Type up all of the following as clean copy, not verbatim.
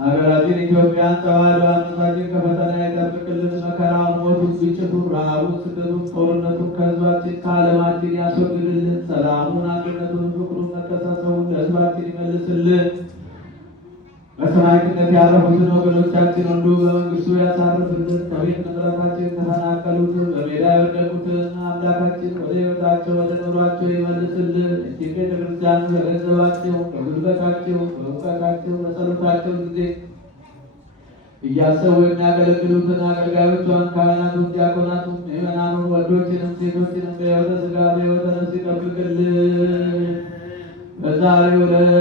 ሀገራችን ኢትዮጵያን ተዋህዶ አንድነታችን ከፈተና ይጠብቅልን። መከራውን፣ ሞቱን፣ ግጭቱን፣ ረሃቡን፣ ስደቱን፣ ጦርነቱን ከህዝባችን ከዓለማችን ያስወግድልን። ሰላሙን፣ አንድነቱን፣ ፍቅሩን፣ መተሳሰቡን ለህዝባችን ይመልስልን። በሰማዕትነት ያረፉትን ወገኖቻችን ሁሉ በመንግስቱ ያሳርፍልን። ከቤት ንብረታችን የተፈናቀሉትን በሜዳ የወደቁትን አምላካችን ወደ ህይወታቸው ወደ ኑሯቸው ይመልስልን። እጅግ ቤተክርስቲያን በገንዘባቸው በጉልበታቸው በእውቀታቸው በጸሎታቸው ጊዜ እያሰቡ የሚያገለግሉትን አገልጋዮቿን ካህናቱን፣ ዲያቆናቱን፣ ምዕመናኑን ወንዶችንም ሴቶችንም በሕይወተ ሥጋ በሕይወተ ነፍስ ይጠብቅልን። በዛሬው ዕለት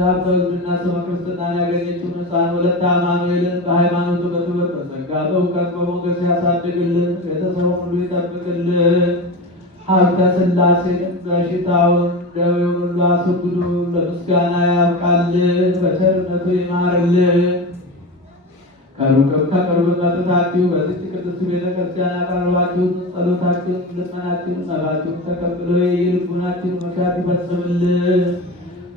ሀብተ ወልድና ስመ ክርስትናን ያገኘችውን ሕፃን ወለተ አማኑኤልን በሃይማኖቱ በክብር በጸጋ በእውቀት በሞገስ ያሳድግልን። ቤተሰቡን ሁሉ ይጠብቅልን። ሀብተ ሥላሴን በሽታውን ደዌውን ሁሉ አስወግዶ ለምስጋና ያብቃልን። በቸርነቱ ይማርልን። ከሩቅም ከቅርብም መጥታችሁ በዚች ቅድስት ቤተክርስቲያን ያቀረባችሁትን ጸሎታችሁን፣ ልመናችሁን፣ መባችሁን ተቀብሎ የልቡናችሁን መሻት ይፈጽምልን።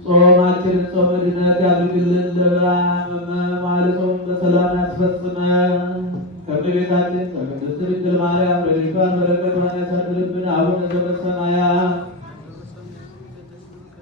ጾማችንን ጾመ ድነት ያድርግልን። ለበዓለ ጾም በሰላም ያስፈጽመን። ከእመቤታችን ከቅድስት ድንግል ማርያም ረድኤቷን በረከቷን ያሳድርብን። አቡነ ዘበሰማያት